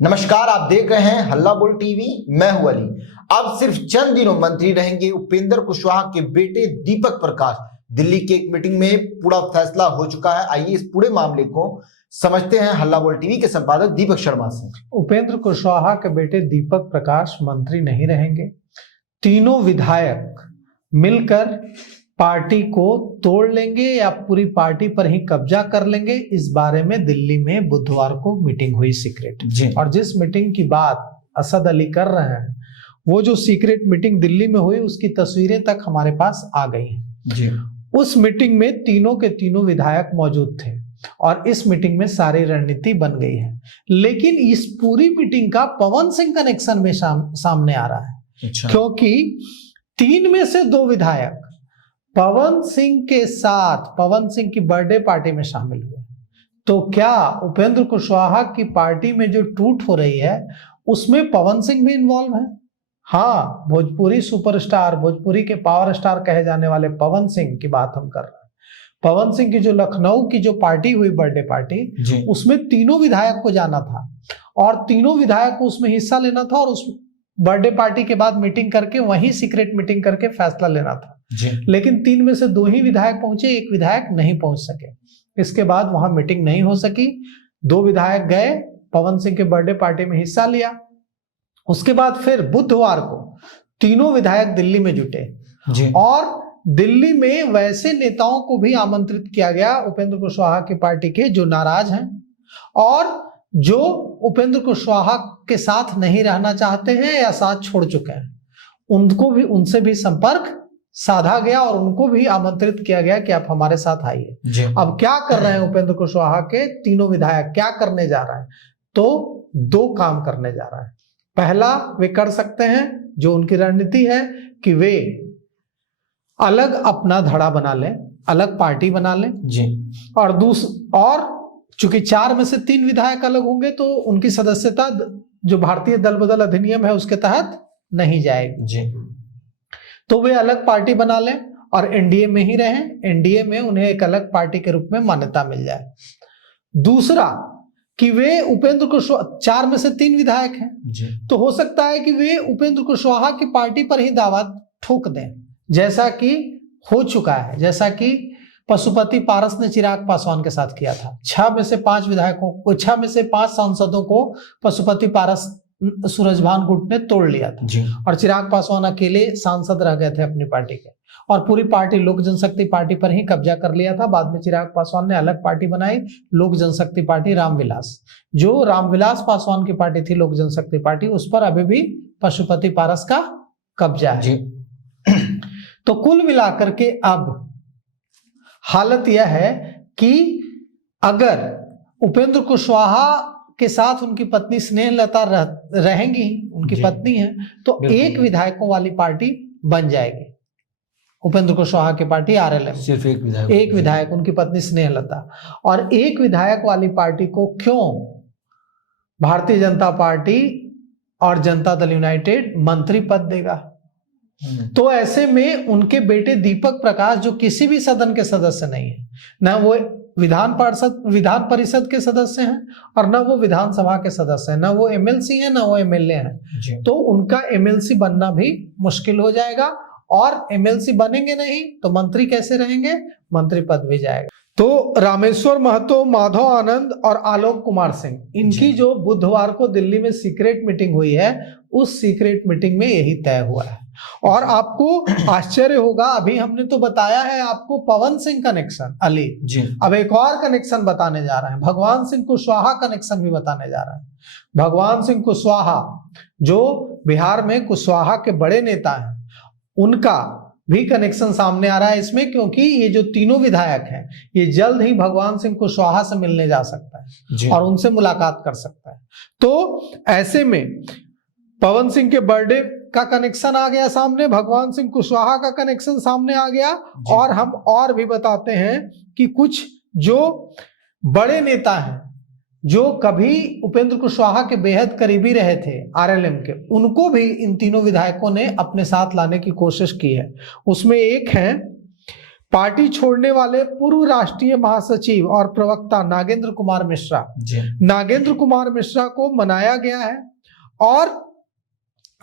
नमस्कार, आप देख रहे हैं हल्ला बोल टीवी। मैं हूं अली। अब सिर्फ चंद दिनों मंत्री रहेंगे उपेंद्र कुशवाहा के बेटे दीपक प्रकाश। दिल्ली की एक मीटिंग में पूरा फैसला हो चुका है। आइए इस पूरे मामले को समझते हैं हल्ला बोल टीवी के संपादक दीपक शर्मा से। उपेंद्र कुशवाहा के बेटे दीपक प्रकाश मंत्री नहीं रहेंगे। तीनों विधायक मिलकर पार्टी को तोड़ लेंगे या पूरी पार्टी पर ही कब्जा कर लेंगे। इस बारे में दिल्ली में बुधवार को मीटिंग हुई सीक्रेट, और जिस मीटिंग की बात असद अली कर रहे हैं वो जो सीक्रेट मीटिंग दिल्ली में हुई उसकी तस्वीरें तक हमारे पास आ गई हैं। उस मीटिंग में तीनों के तीनों विधायक मौजूद थे और इस मीटिंग में सारी रणनीति बन गई है। लेकिन इस पूरी मीटिंग का पवन सिंह कनेक्शन में सामने आ रहा है। क्योंकि तीन में से दो विधायक पवन सिंह के साथ पवन सिंह की बर्थडे पार्टी में शामिल हुए। तो क्या उपेंद्र कुशवाहा की पार्टी में जो टूट हो रही है उसमें पवन सिंह भी इन्वॉल्व है? हाँ, भोजपुरी सुपरस्टार, भोजपुरी के पावर स्टार कहे जाने वाले पवन सिंह की बात हम कर रहे हैं। पवन सिंह की जो लखनऊ की जो पार्टी हुई, बर्थडे पार्टी, उसमें तीनों विधायक को जाना था और तीनों विधायक को उसमें हिस्सा लेना था और उस बर्थडे पार्टी के बाद मीटिंग करके वहीं सीक्रेट मीटिंग करके फैसला लेना था। लेकिन तीन में से दो ही विधायक पहुंचे, एक विधायक नहीं पहुंच सके। इसके बाद वहां मीटिंग नहीं हो सकी। दो विधायक गए, पवन सिंह के बर्थडे पार्टी में हिस्सा लिया। उसके बाद फिर बुधवार को तीनों विधायक दिल्ली में जुटे और दिल्ली में वैसे नेताओं को भी आमंत्रित किया गया उपेंद्र कुशवाहा की पार्टी के जो नाराज हैं और जो उपेंद्र कुशवाहा के साथ नहीं रहना चाहते हैं या साथ छोड़ चुके हैं। उनको भी, उनसे भी संपर्क साधा गया और उनको भी आमंत्रित किया गया कि आप हमारे साथ आइए। अब क्या कर रहे हैं उपेंद्र कुशवाहा के तीनों विधायक, क्या करने जा रहे हैं? तो दो काम करने जा रहे हैं। पहला, वे कर सकते हैं जो उनकी रणनीति है कि वे अलग अपना धड़ा बना लें, अलग पार्टी बना लें और चूंकि चार में से तीन विधायक अलग होंगे तो उनकी सदस्यता जो भारतीय दल बदल अधिनियम है उसके तहत नहीं जाएगी। तो वे अलग पार्टी बना लें और एनडीए में ही रहें। एनडीए में उन्हें एक अलग पार्टी के रूप में मान्यता मिल जाए। दूसरा कि वे उपेंद्र कुशवाहा, चार में से तीन विधायक हैं, तो हो सकता है कि वे उपेंद्र कुशवाहा की पार्टी पर ही दावा ठोक दें, जैसा कि हो चुका है, जैसा कि पशुपति पारस ने चिराग पासवान के साथ किया था। 6 में से 5 सांसदों को पशुपति पारस, सूरजभान गुट ने तोड़ लिया था और चिराग पासवान अकेले सांसद रह गए थे अपनी पार्टी के और पूरी पार्टी लोक जनशक्ति पार्टी पर ही कब्जा कर लिया था। बाद में चिराग पासवान ने अलग पार्टी बनाई, लोक जनशक्ति पार्टी रामविलास। जो रामविलास पासवान की पार्टी थी लोक जनशक्ति पार्टी, उस पर अभी भी पशुपति पारस का कब्जा है। तो कुल मिलाकर के अब हालत यह है कि अगर उपेंद्र कुशवाहा के साथ उनकी पत्नी स्नेहलता रहेंगी, उनकी पत्नी है, तो एक विधायकों वाली पार्टी बन जाएगी। उपेंद्र कुशवाहा की पार्टी आरएलएम, सिर्फ एक विधायक उनकी पत्नी स्नेहलता। और एक विधायक वाली पार्टी को क्यों भारतीय जनता पार्टी और जनता दल यूनाइटेड मंत्री पद देगा? तो ऐसे में उनके बेटे दीपक प्रकाश, जो किसी भी सदन के सदस्य नहीं है, ना वो विधान परिषद के सदस्य हैं और ना वो विधानसभा के सदस्य हैं, ना वो एमएलसी हैं, ना वो एमएलए हैं, तो उनका एमएलसी बनना भी मुश्किल हो जाएगा। और एमएलसी बनेंगे नहीं तो मंत्री कैसे रहेंगे? मंत्री पद भी जाएगा। तो रामेश्वर महतो, माधव आनंद और आलोक कुमार सिंह, इनकी जो बुधवार को दिल्ली में सीक्रेट मीटिंग हुई है, उस सीक्रेट मीटिंग में यही तय हुआ है। और आपको आश्चर्य होगा, अभी हमने तो बताया है आपको पवन सिंह कनेक्शन अली, अब एक और कनेक्शन बताने जा रहे हैं, भगवान सिंह कुशवाहा कनेक्शन भी बताने जा रहे हैं। भगवान सिंह कुशवाहा जो बिहार में कुशवाहा के बड़े नेता हैं, उनका भी कनेक्शन सामने आ रहा है इसमें, क्योंकि ये जो तीनों विधायक हैं ये जल्द ही भगवान सिंह कुशवाहा से मिलने जा सकता है और उनसे मुलाकात कर सकता है। तो ऐसे में पवन सिंह के बर्थडे का कनेक्शन आ गया सामने, भगवान सिंह कुशवाहा का कनेक्शन सामने आ गया। और हम और भी बताते हैं कि कुछ जो बड़े नेता हैं जो कभी उपेंद्र कुशवाहा के बेहद करीबी रहे थे आरएलएम के, उनको भी इन तीनों विधायकों ने अपने साथ लाने की कोशिश की है। उसमें एक है पार्टी छोड़ने वाले पूर्व राष्ट्रीय महासचिव और प्रवक्ता नागेंद्र कुमार मिश्रा, नागेंद्र कुमार मिश्रा को मनाया गया है और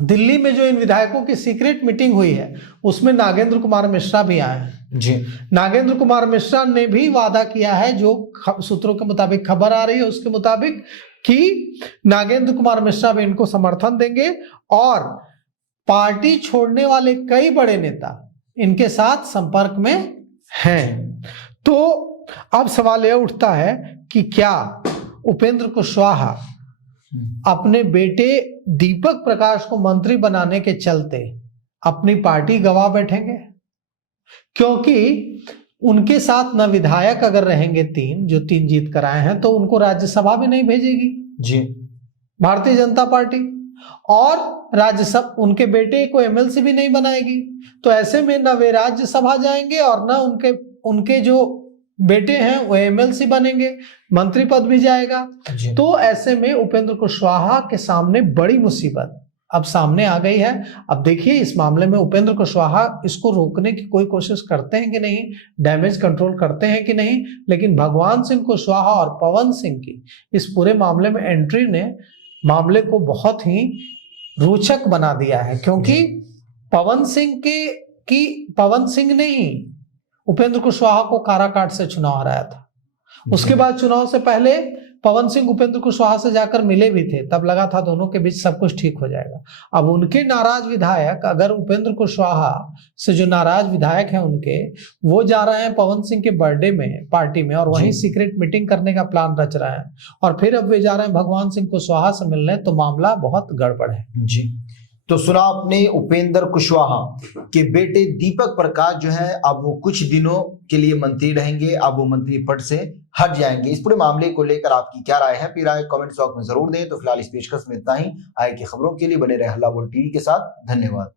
दिल्ली में जो इन विधायकों की सीक्रेट मीटिंग हुई है उसमें नागेंद्र कुमार मिश्रा भी आए हैं जी। नागेंद्र कुमार मिश्रा ने भी वादा किया है, जो सूत्रों के मुताबिक खबर आ रही है उसके मुताबिक, कि नागेंद्र कुमार मिश्रा भी इनको समर्थन देंगे और पार्टी छोड़ने वाले कई बड़े नेता इनके साथ संपर्क में हैं। तो अब सवाल यह उठता है कि क्या उपेंद्र कुशवाहा अपने बेटे दीपक प्रकाश को मंत्री बनाने के चलते अपनी पार्टी गंवा बैठेंगे? क्योंकि उनके साथ न विधायक अगर रहेंगे जो तीन जीत कर आए हैं, तो उनको राज्यसभा भी नहीं भेजेगी जी भारतीय जनता पार्टी, और राज्यसभा उनके बेटे को एमएलसी भी नहीं बनाएगी। तो ऐसे में न वे राज्यसभा जाएंगे और न उनके जो बेटे हैं वो एमएलसी बनेंगे, मंत्री पद भी जाएगा। तो ऐसे में उपेंद्र कुशवाहा के सामने बड़ी मुसीबत अब सामने आ गई है। अब देखिए इस मामले में उपेंद्र कुशवाहा इसको रोकने की कोई कोशिश करते हैं कि नहीं, डैमेज कंट्रोल करते हैं कि नहीं, लेकिन भगवान सिंह कुशवाहा और पवन सिंह की इस पूरे मामले में एंट्री ने मामले को बहुत ही रोचक बना दिया है, क्योंकि पवन सिंह ने ही उपेंद्र कुशवाहा को काराकाट से चुनाव हराया था। उसके बाद चुनाव से पहले पवन सिंह उपेंद्र कुशवाहा से जाकर मिले भी थे, तब लगा था दोनों के बीच सब कुछ ठीक हो जाएगा। अब उनके नाराज विधायक अगर उपेंद्र कुशवाहा से जो नाराज विधायक हैं उनके, वो जा रहे हैं पवन सिंह के बर्थडे में पार्टी में और वहीं सीक्रेट मीटिंग करने का प्लान रच रहे हैं, और फिर अब वे जा रहे हैं भगवान सिंह कुशवाहा से मिलने, तो मामला बहुत गड़बड़ है। जी, तो सुना आपने उपेंद्र कुशवाहा के बेटे दीपक प्रकाश जो है अब वो कुछ दिनों के लिए मंत्री रहेंगे, अब वो मंत्री पद से हट जाएंगे। इस पूरे मामले को लेकर आपकी क्या राय है? फिर राय कमेंट बॉक्स में जरूर दें। तो फिलहाल इस पेशकश में इतना ही। आगे की खबरों के लिए बने रहे हल्ला बोल टीवी के साथ। धन्यवाद।